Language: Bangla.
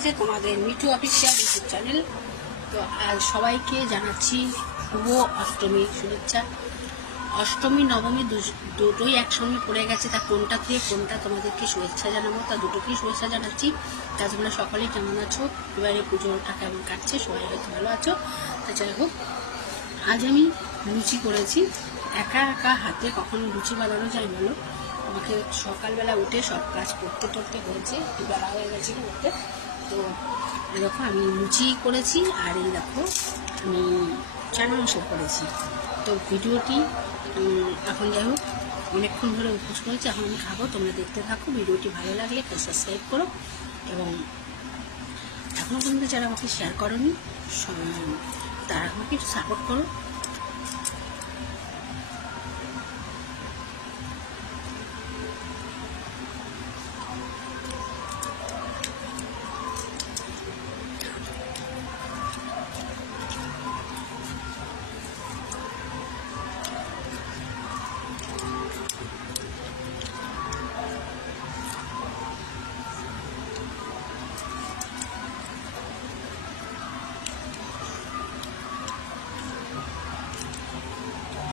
হচ্ছে তোমাদের মিঠু অফিসিয়াল ইউটিউব চ্যানেল। তো আজ সবাইকে জানাচ্ছি শুভ অষ্টমীর শুভেচ্ছা। অষ্টমী নবমী দুটোই একসঙ্গে পড়ে গেছে, তা কোনটা থেকে কোনটা তোমাদেরকে শুভেচ্ছা জানাবো, তা দুটোকেই শুভেচ্ছা জানাচ্ছি। তা তোমরা সকলেই কেমন আছো, এবারে পুজোটা কেমন কাটছে, সবাই হয়তো ভালো আছো। তা যাই হোক, আজ আমি লুচি করেছি। একা একা হাতে কখনো লুচি বানানো যায় বলো, আমাকে সকালবেলা উঠে সব কাজ করতে করতে হয়েছে, বেলা হয়ে গেছে করতে। তো দেখো আমি লুচি করেছি, আর এই দেখো আমি চানা মশলা করেছি। তো ভিডিওটি এখন যাই হোক অনেকক্ষণ ধরে উপোস করেছি, এখন আমি খাবো, তোমরা দেখতে থাকো। ভিডিওটি ভালো লাগলে সাবস্ক্রাইব করো, এবং এখনও পর্যন্ত যারা আমাকে শেয়ার করোনি তারা আমাকে সাপোর্ট করো।